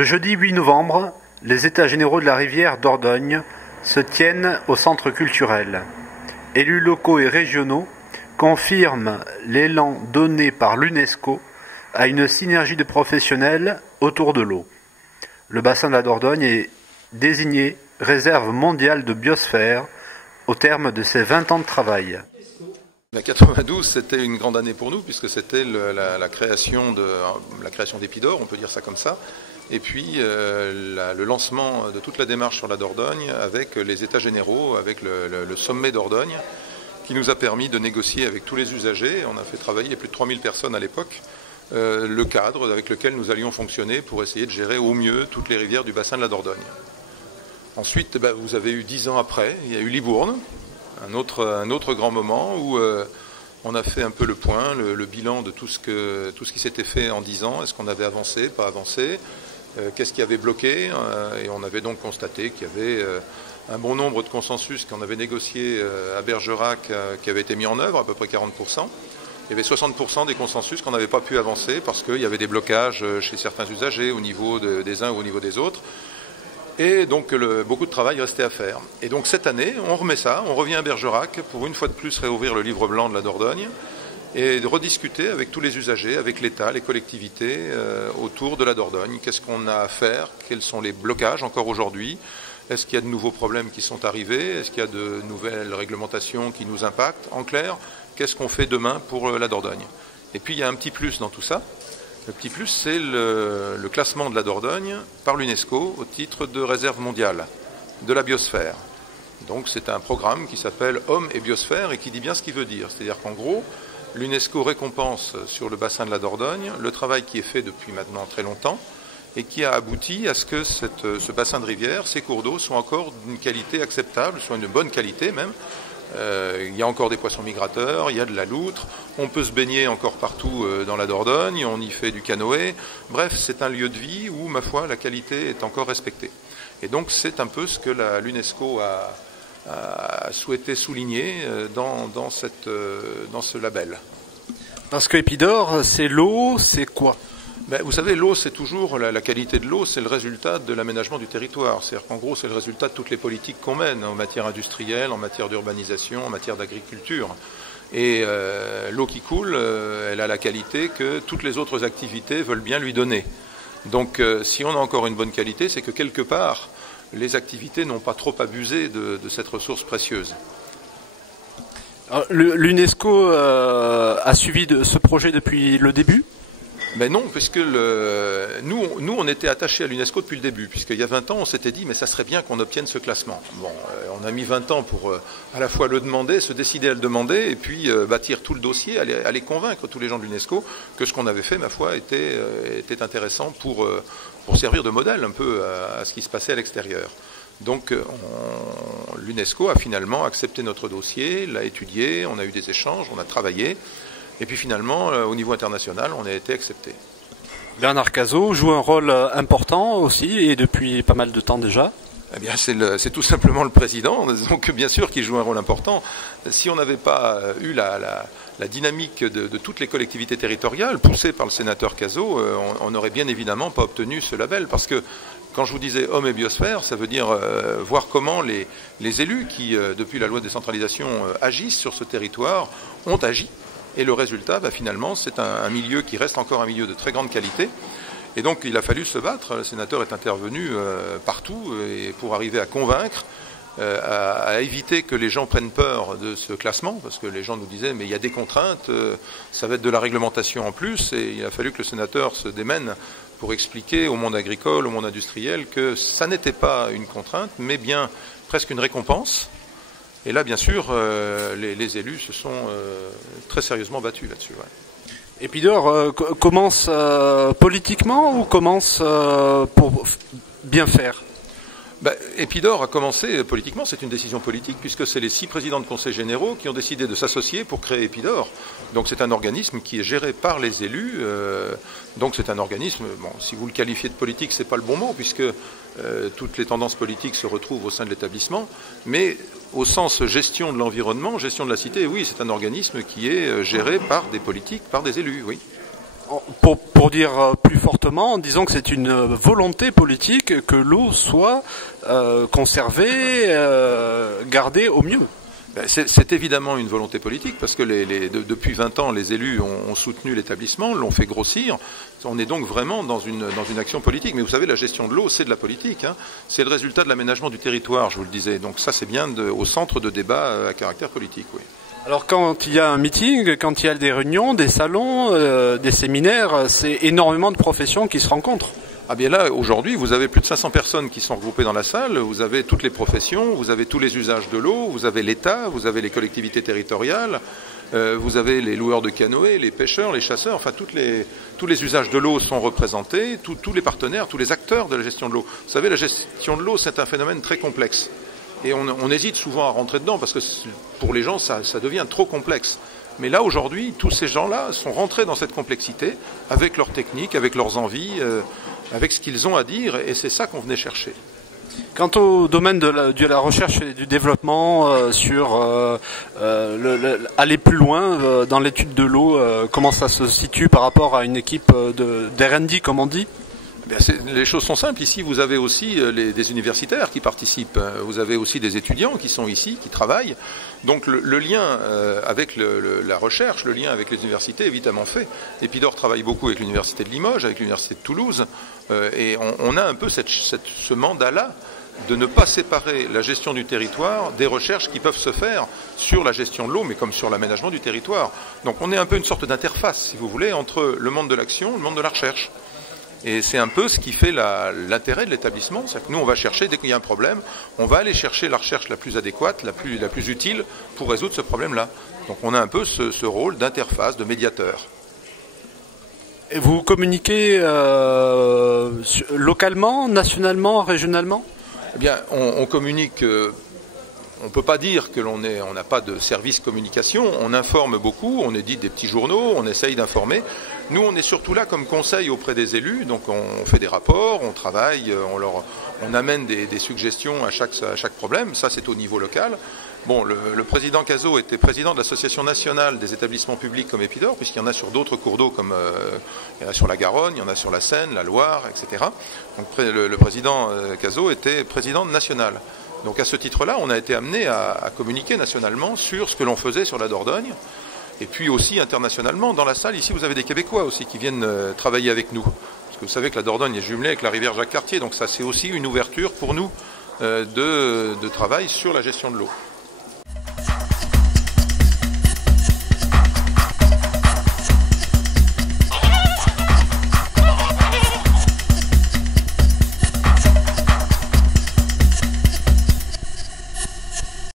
Le jeudi 8 novembre, les États généraux de la rivière Dordogne se tiennent au centre culturel. Élus locaux et régionaux confirment l'élan donné par l'UNESCO à une synergie de professionnels autour de l'eau. Le bassin de la Dordogne est désigné réserve mondiale de biosphère au terme de ses 20 ans de travail. 92, c'était une grande année pour nous puisque c'était la création d'Epidor, on peut dire ça comme ça, et puis le lancement de toute la démarche sur la Dordogne avec les États généraux, avec le sommet Dordogne, qui nous a permis de négocier avec tous les usagers. On a fait travailler plus de 3000 personnes à l'époque, le cadre avec lequel nous allions fonctionner pour essayer de gérer au mieux toutes les rivières du bassin de la Dordogne. Ensuite, vous avez eu 10 ans après, il y a eu Libourne, un autre grand moment où on a fait un peu le point, le bilan de tout ce qui s'était fait en 10 ans. Est-ce qu'on avait avancé, pas avancé, qu'est-ce qui avait bloqué, et on avait donc constaté qu'il y avait un bon nombre de consensus qu'on avait négociés à Bergerac qui avaient été mis en œuvre, à peu près 40%. Il y avait 60% des consensus qu'on n'avait pas pu avancer parce qu'il y avait des blocages chez certains usagers au niveau des uns ou au niveau des autres. Et donc beaucoup de travail restait à faire. Et donc cette année, on remet ça, on revient à Bergerac pour une fois de plus réouvrir le livre blanc de la Dordogne et de rediscuter avec tous les usagers, avec l'État, les collectivités autour de la Dordogne. Qu'est-ce qu'on a à faire? Quels sont les blocages encore aujourd'hui? Est-ce qu'il y a de nouveaux problèmes qui sont arrivés? Est-ce qu'il y a de nouvelles réglementations qui nous impactent? En clair, qu'est-ce qu'on fait demain pour la Dordogne? Et puis il y a un petit plus dans tout ça. Le petit plus, c'est le classement de la Dordogne par l'UNESCO au titre de réserve mondiale de la biosphère. Donc c'est un programme qui s'appelle Hommes et biosphère et qui dit bien ce qu'il veut dire. C'est-à-dire qu'en gros, l'UNESCO récompense sur le bassin de la Dordogne le travail qui est fait depuis maintenant très longtemps et qui a abouti à ce que ce bassin de rivière, ces cours d'eau, soient encore d'une qualité acceptable, soient une bonne qualité même. Il y a encore des poissons migrateurs, il y a de la loutre, on peut se baigner encore partout dans la Dordogne, on y fait du canoë. Bref, c'est un lieu de vie où, ma foi, la qualité est encore respectée. Et donc c'est un peu ce que l'UNESCO a souhaité souligner dans ce label. Parce que Epidor, c'est l'eau, c'est quoi? Vous savez, l'eau, c'est toujours, la qualité de l'eau, c'est le résultat de l'aménagement du territoire. C'est-à-dire qu'en gros, c'est le résultat de toutes les politiques qu'on mène en matière industrielle, en matière d'urbanisation, en matière d'agriculture. Et l'eau qui coule, elle a la qualité que toutes les autres activités veulent bien lui donner. Donc si on a encore une bonne qualité, c'est que quelque part, les activités n'ont pas trop abusé de cette ressource précieuse. L'UNESCO a suivi ce projet depuis le début? Mais non, puisque nous, on était attachés à l'UNESCO depuis le début, puisqu'il y a 20 ans, on s'était dit, mais ça serait bien qu'on obtienne ce classement. Bon, on a mis 20 ans pour à la fois le demander, se décider à le demander, et puis bâtir tout le dossier, aller convaincre tous les gens de l'UNESCO que ce qu'on avait fait, ma foi, était intéressant pour servir de modèle un peu à ce qui se passait à l'extérieur. Donc l'UNESCO a finalement accepté notre dossier, l'a étudié, on a eu des échanges, on a travaillé. Et puis finalement, au niveau international, on a été accepté. Bernard Cazeau joue un rôle important aussi, et depuis pas mal de temps déjà. Eh bien, c'est tout simplement le président, donc bien sûr qu'il joue un rôle important. Si on n'avait pas eu la dynamique de toutes les collectivités territoriales, poussée par le sénateur Cazeau, on n'aurait bien évidemment pas obtenu ce label, parce que quand je vous disais Hommes et biosphère, ça veut dire voir comment les élus qui, depuis la loi de décentralisation, agissent sur ce territoire, ont agi. Et le résultat, finalement, c'est un milieu qui reste encore un milieu de très grande qualité. Et donc, il a fallu se battre. Le sénateur est intervenu partout et pour arriver à convaincre, à éviter que les gens prennent peur de ce classement, parce que les gens nous disaient, mais il y a des contraintes, ça va être de la réglementation en plus. Et il a fallu que le sénateur se démène pour expliquer au monde agricole, au monde industriel, que ça n'était pas une contrainte, mais bien presque une récompense. Et là, bien sûr, les élus se sont très sérieusement battus là-dessus. Ouais. Epidor commence politiquement ou commence pour bien faire? Epidor a commencé politiquement, c'est une décision politique, puisque c'est les 6 présidents de conseils généraux qui ont décidé de s'associer pour créer Epidor. Donc c'est un organisme qui est géré par les élus. Donc c'est un organisme, si vous le qualifiez de politique, c'est pas le bon mot, puisque toutes les tendances politiques se retrouvent au sein de l'établissement. Mais au sens gestion de l'environnement, gestion de la cité, oui, c'est un organisme qui est géré par des politiques, par des élus, oui. pour dire plus fortement, disons que c'est une volonté politique que l'eau soit conservée, gardée au mieux. C'est évidemment une volonté politique parce que depuis 20 ans, les élus ont soutenu l'établissement, l'ont fait grossir. On est donc vraiment dans une action politique. Mais vous savez, la gestion de l'eau, c'est de la politique. Hein. C'est le résultat de l'aménagement du territoire, je vous le disais. Donc ça, c'est bien au centre de débat à caractère politique. Oui. Alors quand il y a un meeting, quand il y a des réunions, des salons, des séminaires, c'est énormément de professions qui se rencontrent. Ah bien là, aujourd'hui, vous avez plus de 500 personnes qui sont regroupées dans la salle, vous avez toutes les professions, vous avez tous les usages de l'eau, vous avez l'État, vous avez les collectivités territoriales, vous avez les loueurs de canoës, les pêcheurs, les chasseurs, enfin tous les usages de l'eau sont représentés, tous les partenaires, tous les acteurs de la gestion de l'eau. Vous savez, la gestion de l'eau, c'est un phénomène très complexe. Et on hésite souvent à rentrer dedans parce que pour les gens, ça devient trop complexe. Mais là, aujourd'hui, tous ces gens-là sont rentrés dans cette complexité avec leurs techniques, avec leurs envies, avec ce qu'ils ont à dire, et c'est ça qu'on venait chercher. Quant au domaine de la recherche et du développement sur aller plus loin dans l'étude de l'eau, comment ça se situe par rapport à une équipe d'R&D, comme on dit ? Les choses sont simples. Ici, vous avez aussi des universitaires qui participent. Vous avez aussi des étudiants qui sont ici, qui travaillent. Donc le lien avec la recherche, le lien avec les universités est évidemment fait. Epidor travaille beaucoup avec l'université de Limoges, avec l'université de Toulouse. Et on a un peu ce mandat-là de ne pas séparer la gestion du territoire des recherches qui peuvent se faire sur la gestion de l'eau, mais comme sur l'aménagement du territoire. Donc on est un peu une sorte d'interface, si vous voulez, entre le monde de l'action et le monde de la recherche. Et c'est un peu ce qui fait l'intérêt de l'établissement, c'est que nous on va chercher, dès qu'il y a un problème, on va aller chercher la recherche la plus adéquate, la plus utile pour résoudre ce problème-là. Donc on a un peu ce rôle d'interface, de médiateur. Et vous communiquez localement, nationalement, régionalement ? Eh bien, on communique... On ne peut pas dire que on n'a pas de service communication, on informe beaucoup, on édite des petits journaux, on essaye d'informer. Nous, on est surtout là comme conseil auprès des élus, donc on fait des rapports, on travaille, on amène des suggestions à chaque problème, ça c'est au niveau local. Bon, le président Cazot était président de l'Association nationale des établissements publics comme Epidor, puisqu'il y en a sur d'autres cours d'eau, comme il y en a sur la Garonne, il y en a sur la Seine, la Loire, etc. Donc le président Cazot était président national. Donc à ce titre-là, on a été amené à communiquer nationalement sur ce que l'on faisait sur la Dordogne, et puis aussi internationalement. Dans la salle, ici, vous avez des Québécois aussi qui viennent travailler avec nous. Parce que vous savez que la Dordogne est jumelée avec la rivière Jacques-Cartier, donc ça c'est aussi une ouverture pour nous de travail sur la gestion de l'eau.